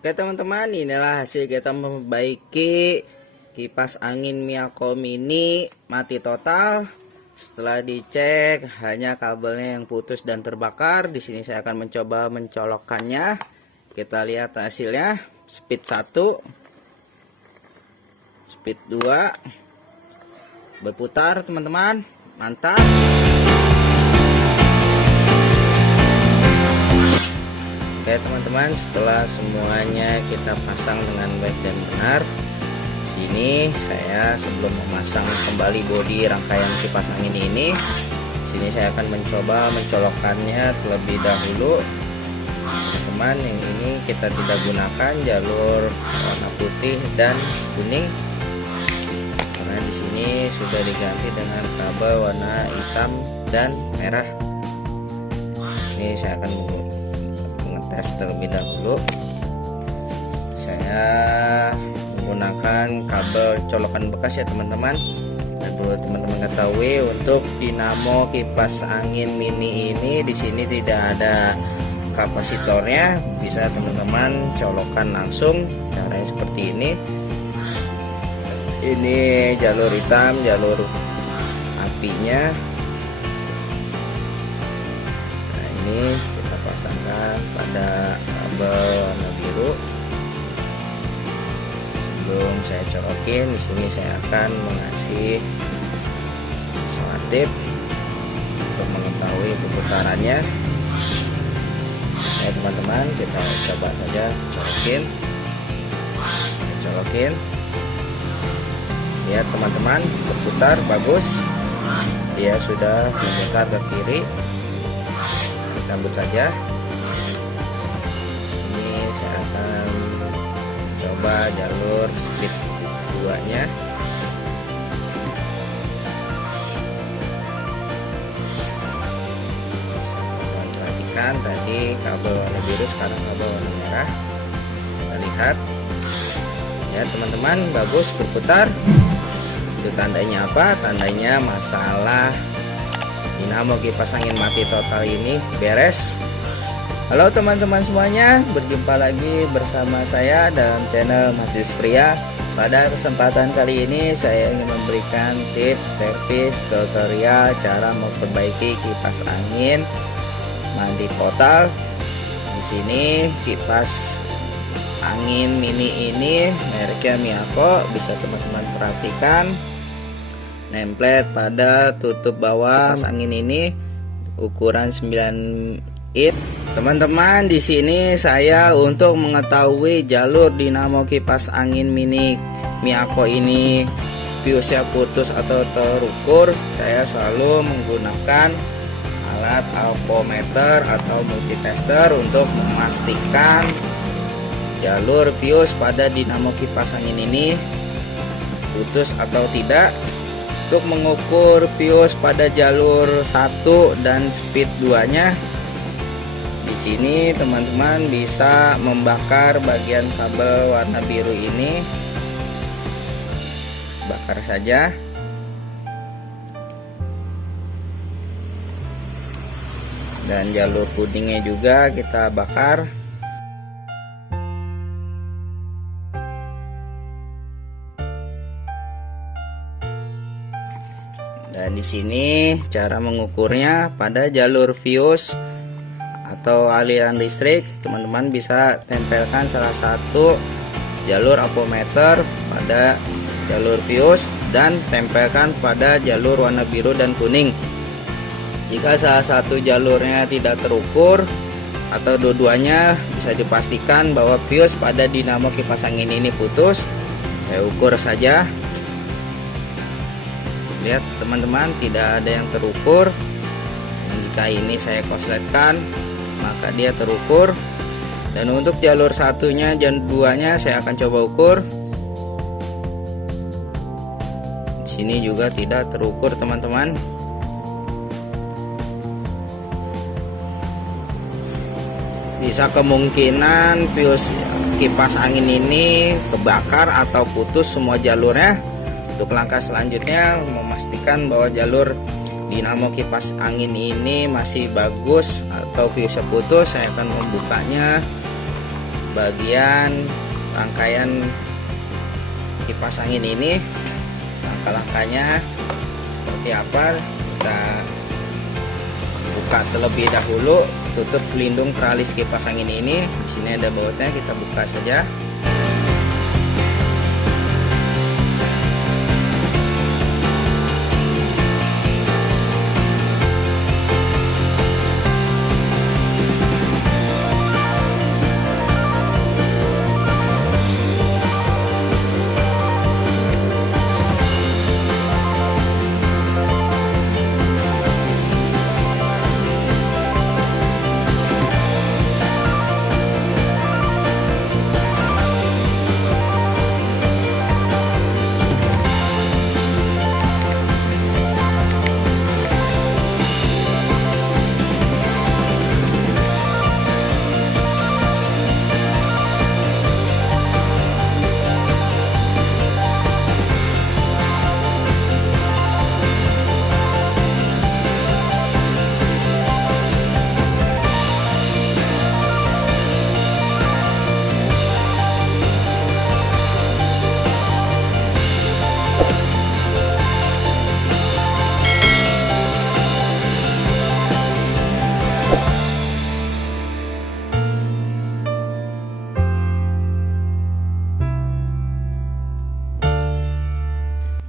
Oke teman-teman, inilah hasil kita memperbaiki kipas angin Miyako Mini mati total. Setelah dicek hanya kabelnya yang putus dan terbakar. Di sini saya akan mencoba mencolokkannya. Kita lihat hasilnya. Speed 1, speed 2, berputar teman-teman. Mantap. Oke teman-teman, setelah semuanya kita pasang dengan baik dan benar, sini saya sebelum memasang kembali bodi rangkaian kipas angin ini, sini saya akan mencoba mencolokkannya terlebih dahulu. Teman-teman, yang ini kita tidak gunakan jalur warna putih dan kuning karena di sini sudah diganti dengan kabel warna hitam dan merah. Ini saya akan tes terlebih dahulu. Saya menggunakan kabel colokan bekas ya teman-teman. Dan perlu teman-teman ketahui, untuk dinamo kipas angin mini ini di sini tidak ada kapasitornya, bisa teman-teman colokan langsung. Caranya seperti ini. Ini jalur hitam, jalur apinya. Nah, ini pasangkan pada kabel warna biru. Sebelum saya colokin, di sini saya akan mengasih selotip untuk mengetahui perputarannya. Ya teman-teman, kita coba saja colokin. Lihat teman-teman, berputar bagus. Dia sudah memutar ke kiri. Sambut saja. Sini saya akan coba jalur speed 2-nya. Perhatikan tadi kabel warna biru, sekarang kabel warna merah. Kita lihat. Ya teman-teman, bagus berputar. Itu tandanya apa? Tandanya masalah dinamo kipas angin mati total ini beres. Halo teman-teman semuanya, berjumpa lagi bersama saya dalam channel Mas Pria. Pada kesempatan kali ini saya ingin memberikan tips, servis, tutorial cara memperbaiki kipas angin mati total. Di sini kipas angin mini ini mereknya Miyako, bisa teman-teman perhatikan. Nempel pada tutup bawah kipas angin ini ukuran 9 in. Teman-teman, di sini saya untuk mengetahui jalur dinamo kipas angin mini Miyako ini fuse-nya putus atau terukur, saya selalu menggunakan alat alvometer atau multitester untuk memastikan jalur fuse pada dinamo kipas angin ini putus atau tidak. Untuk mengukur fuse pada jalur 1 dan speed 2-nya, di sini teman-teman bisa membakar bagian kabel warna biru ini. Bakar saja. Dan jalur kuningnya juga kita bakar. Dan di sini cara mengukurnya pada jalur fuse atau aliran listrik, teman-teman bisa tempelkan salah satu jalur ampermeter pada jalur fuse dan tempelkan pada jalur warna biru dan kuning. Jika salah satu jalurnya tidak terukur atau dua-duanya, bisa dipastikan bahwa fuse pada dinamo kipas angin ini putus. Saya ukur saja. Lihat teman-teman, tidak ada yang terukur. Dan jika ini saya kosletkan, maka dia terukur. Dan untuk jalur satunya dan duanya saya akan coba ukur. Di sini juga tidak terukur teman-teman. Bisa kemungkinan fuse kipas angin ini kebakar atau putus semua jalurnya. Untuk langkah selanjutnya, memastikan bahwa jalur dinamo kipas angin ini masih bagus atau fuse putus, saya akan membukanya bagian rangkaian kipas angin ini. Langkah-langkahnya seperti apa, kita buka terlebih dahulu, tutup pelindung teralis kipas angin ini. Di sini ada bautnya, kita buka saja.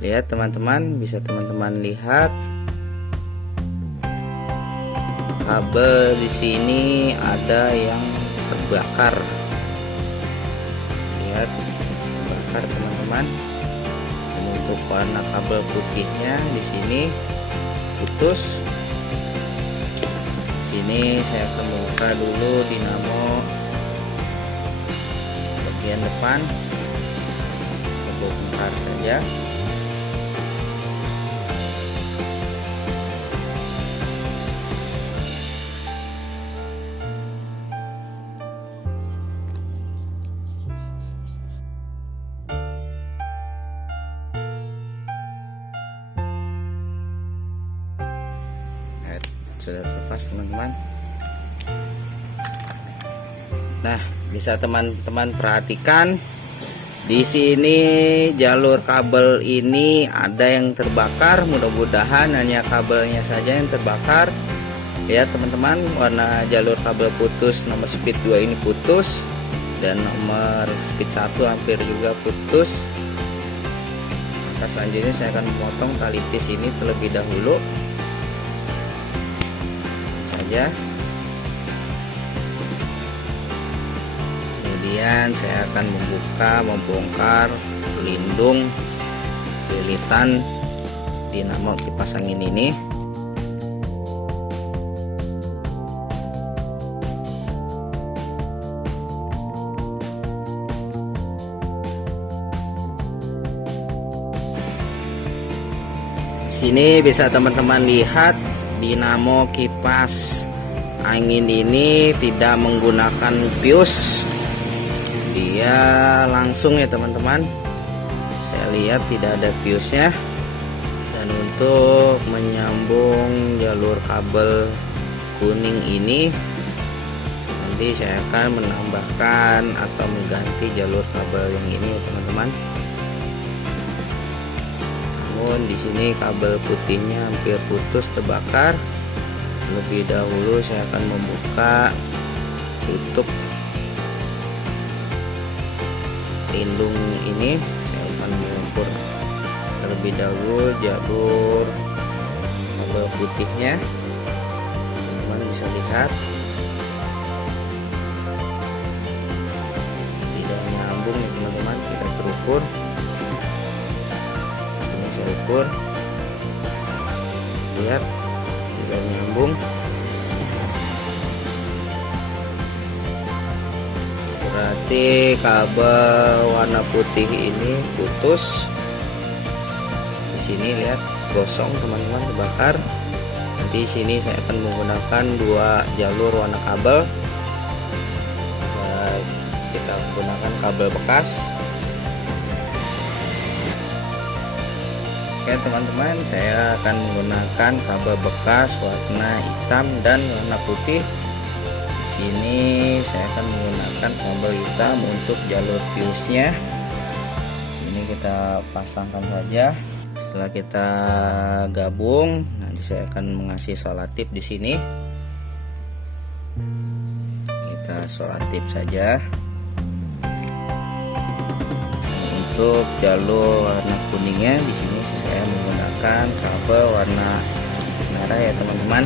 Lihat teman-teman, bisa teman-teman lihat kabel di sini ada yang terbakar. Lihat, terbakar teman-teman. Dan untuk warna kabel putihnya di sini putus. Sini saya akan buka dulu dinamo bagian depan, kita bongkar saja. Sudah terlepas teman-teman. Nah, bisa teman-teman perhatikan di sini jalur kabel ini ada yang terbakar. Mudah-mudahan hanya kabelnya saja yang terbakar. Lihat teman-teman, warna jalur kabel putus, nomor speed 2 ini putus, dan nomor speed 1 hampir juga putus. Maka selanjutnya saya akan memotong tali tis ini terlebih dahulu saja. Kemudian saya akan membongkar pelindung lilitan dinamo kipas angin ini. Sini bisa teman-teman lihat dinamo kipas angin ini tidak menggunakan fuse, dia langsung ya teman-teman. Saya lihat tidak ada fuse nya. Dan untuk menyambung jalur kabel kuning ini, nanti saya akan menambahkan atau mengganti jalur kabel yang ini ya teman-teman. Namun di sini kabel putihnya hampir putus, terbakar. Lebih dahulu saya akan membuka tutup pelindung ini. Saya akan mengukur terlebih dahulu jalur kabel putihnya. Teman-teman bisa lihat tidak nyambung ya teman-teman, tidak terukur. Saya ukur, lihat tidak nyambung. Berarti kabel warna putih ini putus. Di sini lihat gosong teman-teman, terbakar. Nanti sini saya akan menggunakan 2 jalur warna kabel. Kita menggunakan kabel bekas. Oke teman-teman, saya akan menggunakan kabel bekas warna hitam dan warna putih. Di sini saya akan menggunakan kabel hitam untuk jalur fuse-nya. Ini kita pasangkan saja. Setelah kita gabung, nanti saya akan mengasih solatif di sini. Kita solatif saja. Untuk jalur warna kuningnya di sini saya menggunakan kabel warna merah ya teman-teman.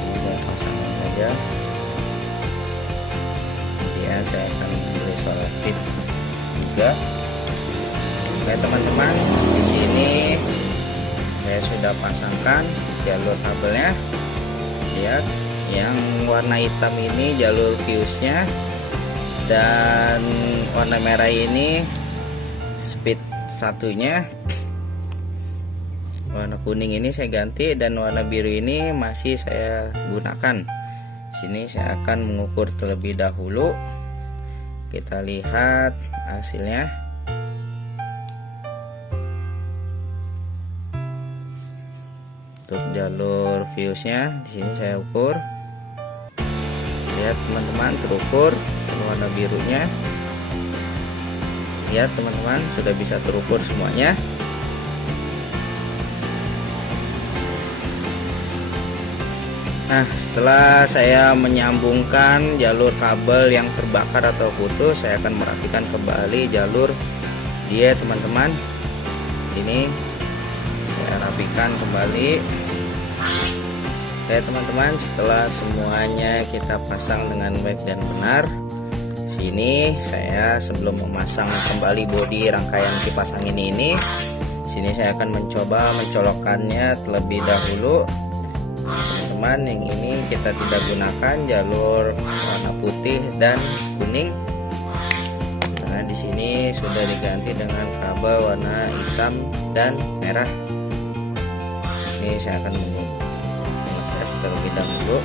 Ini saya pasangkan saja. Kemudian saya akan memberi solatif juga. Oke teman-teman, di sini saya sudah pasangkan jalur kabelnya. Lihat, yang warna hitam ini jalur fuse-nya, dan warna merah ini speed satunya. Warna kuning ini saya ganti dan warna biru ini masih saya gunakan. Sini saya akan mengukur terlebih dahulu. Kita lihat hasilnya. Untuk jalur fuse-nya di sini saya ukur. Lihat teman-teman, terukur warna birunya. Lihat teman-teman, sudah bisa terukur semuanya. Nah, setelah saya menyambungkan jalur kabel yang terbakar atau putus, saya akan merapikan kembali jalur dia teman-teman. Sini saya rapikan kembali. Oke teman-teman, setelah semuanya kita pasang dengan baik dan benar, sini saya sebelum memasang kembali bodi rangkaian kipas angin ini, sini saya akan mencoba mencolokkannya terlebih dahulu. Teman-teman, yang ini kita tidak gunakan jalur warna putih dan kuning. Nah, di sini sudah diganti dengan kabel warna hitam dan merah. Ini saya akan mengetes terlebih dahulu.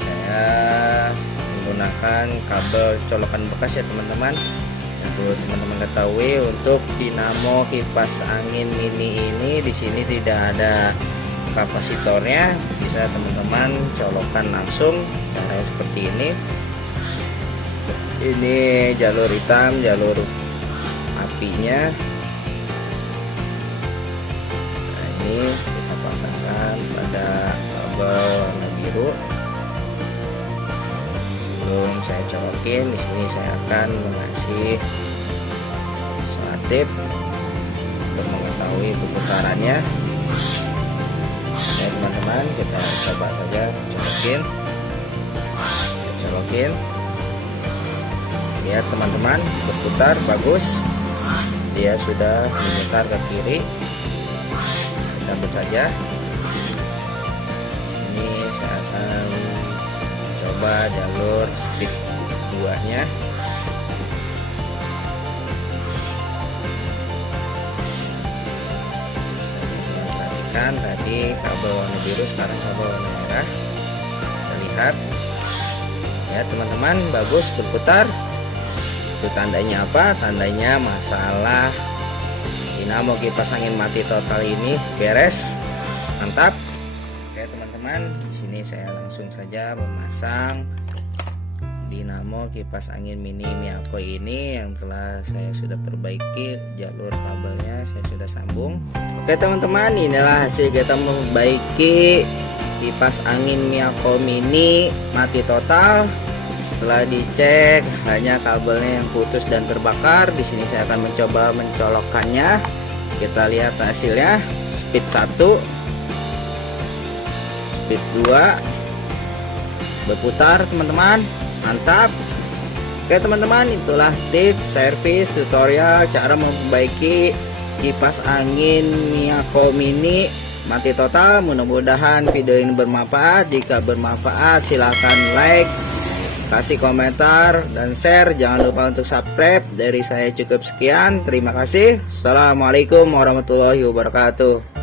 Saya menggunakan kabel colokan bekas ya teman-teman. Untuk teman-teman ketahui, untuk dinamo kipas angin mini ini di sini tidak ada kapasitornya, bisa teman-teman colokan langsung. Caranya seperti ini. Ini jalur hitam, jalur apinya. Nah, ini kita pasangkan pada kabel warna biru. Sebelum saya colokin, di sini saya akan mengasih solatif untuk mengetahui perputarannya. Ya teman-teman, kita coba saja colokin. Lihat teman-teman, berputar bagus. Dia sudah memutar ke kiri. Cabut saja. Sini saya akan coba jalur speed 2-nya. Perhatikan tadi kabel warna biru, sekarang kabel warna merah. Kita lihat ya teman-teman, bagus berputar. Itu tandanya apa? Tandanya masalah dinamo kipas angin mati total ini beres. Mantap. Oke teman-teman, di sini saya langsung saja memasang dinamo kipas angin mini Miyako ini yang telah saya sudah perbaiki. Jalur kabelnya saya sudah sambung. Oke teman-teman, inilah hasil kita memperbaiki kipas angin Miyako mini mati total. Setelah dicek hanya kabelnya yang putus dan terbakar. Di sini saya akan mencoba mencolokkannya. Kita lihat hasilnya. Speed 1, speed 2, berputar teman-teman. Mantap. Oke teman-teman, itulah tips servis tutorial cara memperbaiki kipas angin Miyako mini mati total. Mudah-mudahan video ini bermanfaat. Jika bermanfaat silahkan like, kasih komentar dan share. Jangan lupa untuk subscribe. Dari saya cukup sekian, terima kasih. Assalamualaikum warahmatullahi wabarakatuh.